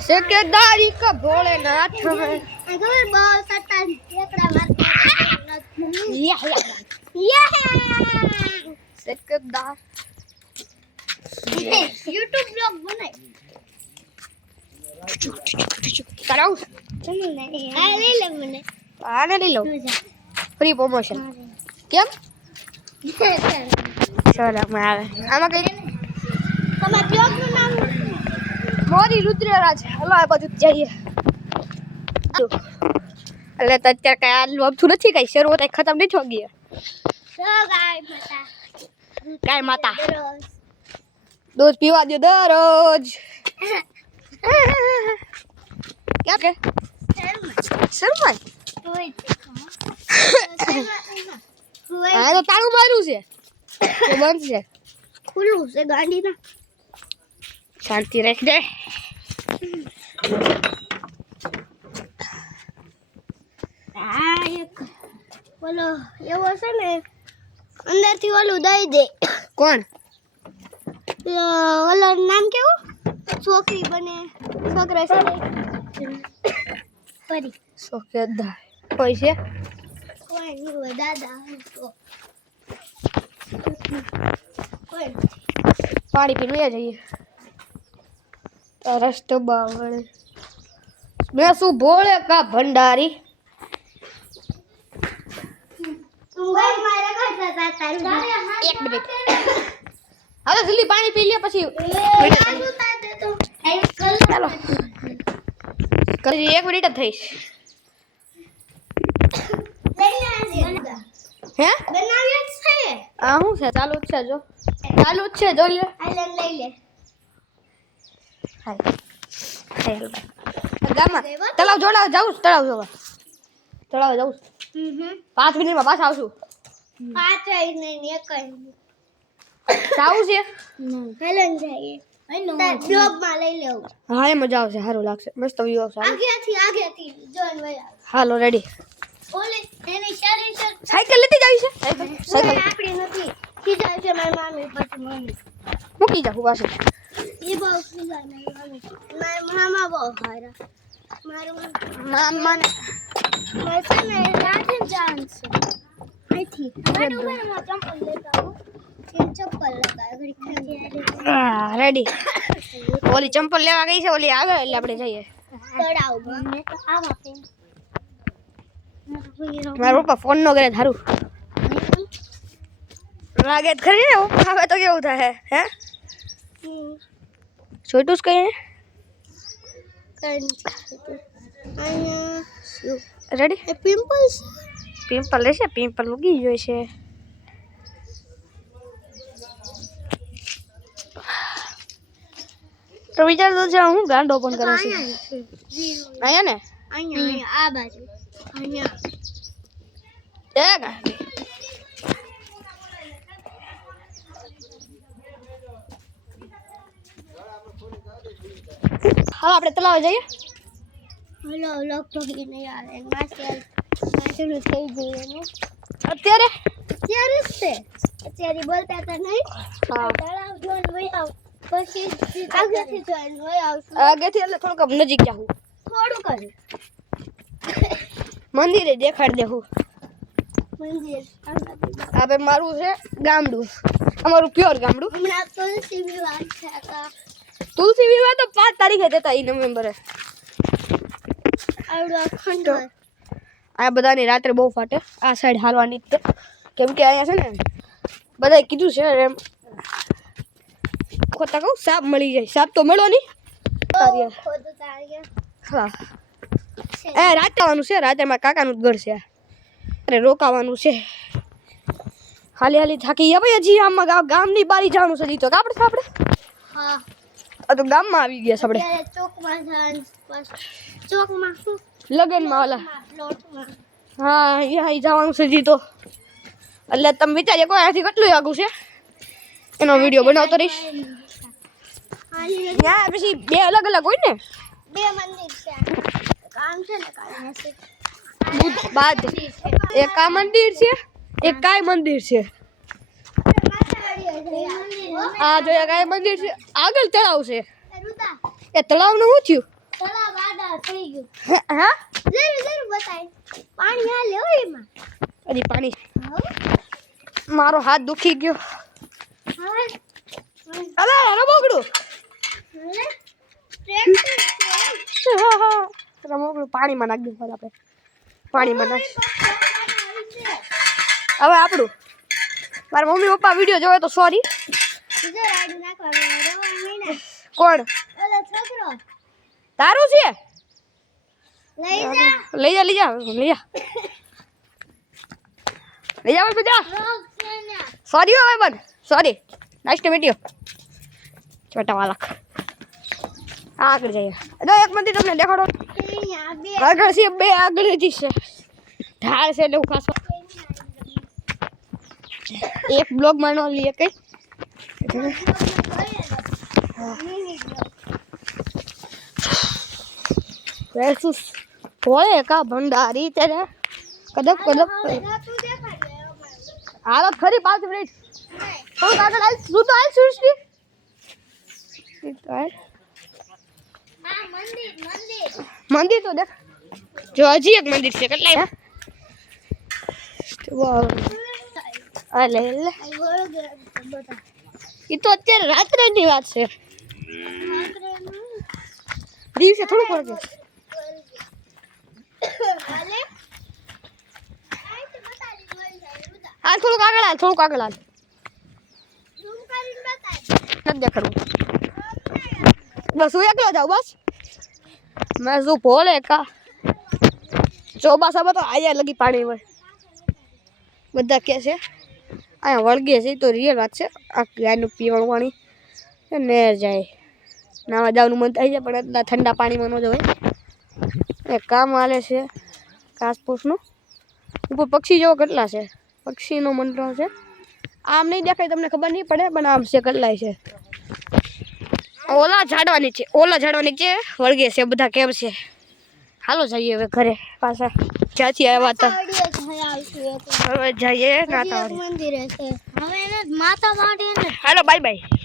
सेकेदारी का भोलेनाथ है सेकेदार YouTube blog बनाए कराओ ले ले मैंने आने ले लो फ्री प्रमोशन કેમ ચલો मैं આવે આમાં કઈ તમારા બ્લોગ નું નામ મોરી રુદ્રરાજ હલો આ બાજુ જઈએ એટલે તો અત્યારે કઈ આ લોબતું નથી કઈ શરૂઆત ખતમ નહીં થઈ ગઈ તો ગાય માતા કાય માતા દૂધ પીવા દો દરરોજ क्या के શરમાય આ તો તાળું માર્યું છે તો બંધ છે ખુલ્લું છે ગાડી ના શાંતિ રાખ દે આ એક બોલો એવો છે ને અંદરથી ઓલું દઈ દે કોણ ઓલા નામ કેવું છોકરી બને છોકરા છે પરી સોકેદાર કોઈ છે કોઈ નહીં હોય દાદા તો કોઈ પાણી પીને જઈએ રસ્તો બાવળે મેં શું ભોળે કા ભંડારી તું ગઈ મારા ઘર જતા એક મિનિટ હાલો જલ્દી પાણી પી લે પછી ચાલો કરી 1 મિનિટ જ થઈશ હે બનાવ્યો છે આ શું છે ચાલુ જ છે જો ચાલુ જ છે જોઈ લે આલે લઈ લે હાય ગામમાં તળાવ જોડાવ જાઉં તળાવ જોવા તળાવ જાઉં 5 મિનિટમાં પાછા આવશું 5 નહીં એક જાવું છે હેલન જઈએ બ્લોગ માં લઈ લેવું હા એ મજા આવશે સારું લાગશે મસ્ત વ્યૂ આવશે આગેથી જોન વયા હાલો રેડી ઓલે એની શરીર સાયકલ લેતી જાવી છે સાયકલ આપણી નથી ખીજાય છે મારી મામી પછી મમ્મી મૂકી જાઉં પાસે એ બહુ ખીજાય મારી મામી મારા મામા બહુ હારા મારું મામાને મારે છે ને રાતે જાન છે અહીંથી મારું ઘરમાં ચંપલ લેતા આવું એ ચપ્પલ લગાવે ઘડી ખાઈ રેડી ઓલી ચંપલ લેવા ગઈ છે ઓલી આગળ એટલે આપણે જઈએ તળાવમાં આવા પેન મારા પપ્પા ફોન નો કરે થારું લાગે જ ખરી ને હવે તો કેવું થાય હે છોટું જ કહીએ રેડી પિમ્પલ્સ પિમ્પલ રહેશે પિમ્પલ ઉગી જાય છે તો વિચારતો છે હું ગાંડો પણ કરે છે અહીંયા ને અહીંયા આ બાજુ અહીંયા એ ગાંડી હવે આપણે તળાવ જઈએ હલો લગભગ નહીં આવે માથેલું થઈ ગયું એનું અત્યારે અત્યારે જ છે અત્યારે બોલતા હતા નહીં હા તળાવ જોઈને વહી આવ પછી આગળથી જોઈને વહી આવશું આગેથી એટલે થોડુંક નજીક જાઉં થોડું કર્યું મંદિરે દેખાડ દેવું મંદિર હવે મારું છે ગામડું અમારું પ્યોર ગામડું હમણાં તુલસી વિવાહ થયા તુલસી વિવાહ તો 5 તારીખે થતા એ નવેમ્બરે આવડું ખંડર આ બધાની રાત્રે બહુ ફાટે આ સાઈડ હાલવાની જ કેમ કે અહીંયા છે ને બધાએ કીધું છે એમ ખોટા કહું સાપ મળી જાય સાપ તો મળો નહીં હા એ રાતે આવવાનું છે રાતે મારા કાકાનું જ ઘર છે અરે રોકાવાનું છે હાલી હાલી થાકી ગયા ભાઈ હજી આમાં ગામની બારી જવાનું છે તો આપણે હા આ તો ગામમાં આવી ગયા છે આપણે ચોકમાં ચોકમાં શું લગનમાં ઓલા પ્લોટમાં હા અહીંયા જવાનું છે જી તો એટલે તમે વિચારીએ કોઈ આથી કેટલું આગું છે એનો વિડીયો બનાવતો રહીશ ત્યાં પછી 2 અલગ અલગ હોય ને 2 મંદિર છે કામ છે ને કામ છે બુધ બાદ એક આ મંદિર છે એક કાય મંદિર છે આ જોયા કાંઈ મંદિર છે આગળ તળાવ છે રૂતા એ તળાવનું શું થયું તળાવ આડા થઈ ગયું હા જરૂર બતાય પાણી હાલે હો એમાં હજી પાણી હવે મારો હાથ દુખી ગયો હવે અલે રમોગડું હવે ટ્રેક્ટર રમોગડું પાણીમાં નાખ દઉં આપણે પાણીમાં નાખ હવે આપણું મારા મમ્મી પપ્પા વિડીયો જોવે તો સોરી બીજો રાડું નાખવાનું રોવા મહિના કોણ ઓલો છોકરો તારું છે લઈ જા લઈ જા લઈ જા લઈ જા લઈ જા બધા રોક છે ને સોરી હવે બન sorry nice to meet you છોટા વાલક આગળ જઈએ જો એક મંદિર તમને દેખાડો અહીંયા બે આગળ છે બે આગળ જ છે ઢાળ છે એટલે હું ખાસ એક બ્લોગ માં નો લઈએ કઈ versus ભોળે કા ભંડારી તેરે કદબ કદબ હાલત ખરી 5 મિનિટ થોડુંક આગળ હાલ તું તો હાલ સૃષ્ટિ આ મંદિર મંદિર તો દેખ જો હજી એક મંદિર છે કેટલાય વાહ આ લે લે આ બોલો બતા એ તો અત્યારે રાત્રેની વાત છે દિવસે થોડું પડે હાલે આ તો બતા દી બોલ જાય રૂતા હાલ થોડુંક આગળ હાલ ઝૂમ કરીને બતાય નથી દેખાડવું બસ હું એકલો જાઉં બસ મેં શું ભોલે કા ચોમાસામાં તો આયા લગી પાણી હોય બધા કહે છે અહીંયા વળગે છે તો રિયલ વાત છે આ ગાયનું પીવાનું પાણી નેર જાય નાવા જવાનું મન થાય છે પણ એટલા ઠંડા પાણીમાં ન જવાય એક કામ હાલે છે ઘાસપૂસનું ઉપર પક્ષી જેવો કેટલા છે પક્ષીનો મંત્ર છે આમ નહીં દેખાય તમને ખબર નહીં પડે પણ આમ છે કેટલાય છે ઓલા ઝાડવાની છે વળગે છે બધા કેમ છે હાલો જઈએ હવે ઘરે પાછા જ્યાંથી આવ્યા હતા હવે જઈએ નાતા મંદિર છે હવે એને માતા માટે હાલો બાય બાય